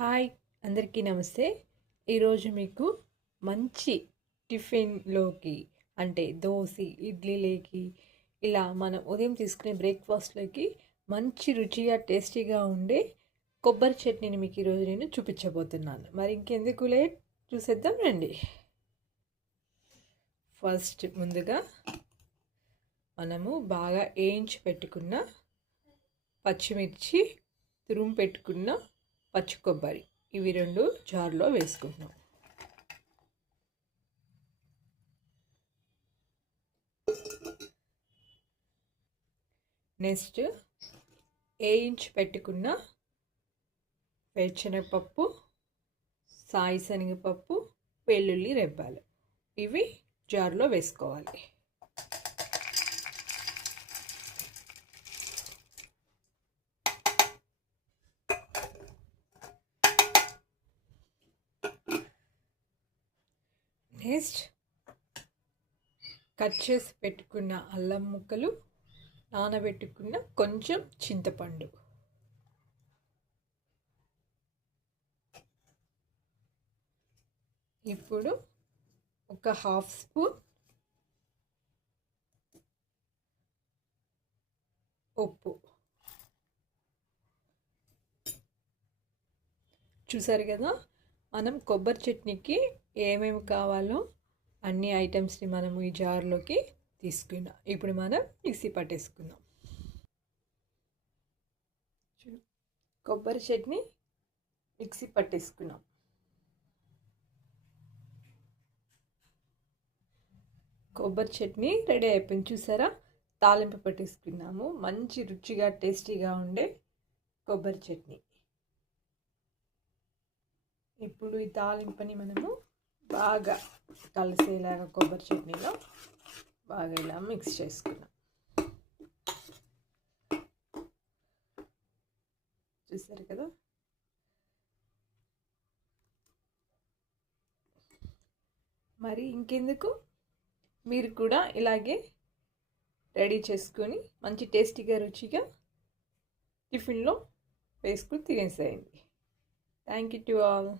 Hi అందరికీ నమస్తే. ఈరోజు మీకు మంచి టిఫిన్లోకి అంటే దోశ ఇడ్లీలోకి ఇలా మనం ఉదయం తీసుకునే బ్రేక్ఫాస్ట్లోకి మంచి రుచిగా టేస్టీగా ఉండే కొబ్బరి చట్నీని మీకు ఈరోజు నేను చూపించబోతున్నాను. మరి ఇంకెందుకు లేట్ చూసేద్దాం రండి. ఫస్ట్ ముందుగా మనము బాగా వేయించి పెట్టుకున్న పచ్చిమిర్చి, తురుము పెట్టుకున్న పచ్చి కొబ్బరి, ఇవి రెండు జార్లో వేసుకుంటున్నాం. నెక్స్ట్ వేయించి పెట్టుకున్న వేరుశనగపప్పు, సాయి శనగపప్పు, వెల్లుల్లి రెబ్బలు, ఇవి జార్లో వేసుకోవాలి. నెక్స్ట్ కట్ చేసి పెట్టుకున్న అల్లం ముక్కలు, నానబెట్టుకున్న కొంచెం చింతపండు, ఇప్పుడు ఒక హాఫ్ స్పూన్ ఉప్పు. చూసారు కదా, మనం కొబ్బరి చట్నీకి ఏమేమి కావాలో అన్ని ఐటమ్స్ని మనము ఈ జార్లోకి తీసుకున్నాం. ఇప్పుడు మనం మిక్సీ పట్టేసుకుందాం. కొబ్బరి చట్నీ మిక్సీ పట్టేసుకున్నాం. కొబ్బరి చట్నీ రెడీ అయిపోయింది. చూసారా, తాలింపు పట్టేసుకున్నాము. మంచి రుచిగా టేస్టీగా ఉండే కొబ్బరి చట్నీ. ఇప్పుడు ఈ తాలింపుని మనము బాగా కలిసేలాగా కొబ్బరి చట్నీలో బాగా ఇలా మిక్స్ చేసుకున్నాం. చూసారు కదా, మరి ఇంకెందుకు, మీరు కూడా ఇలాగే రెడీ చేసుకొని మంచి టేస్టీగా రుచిగా టిఫిన్లో వేసుకుని తినేసేయండి. Thank you to all.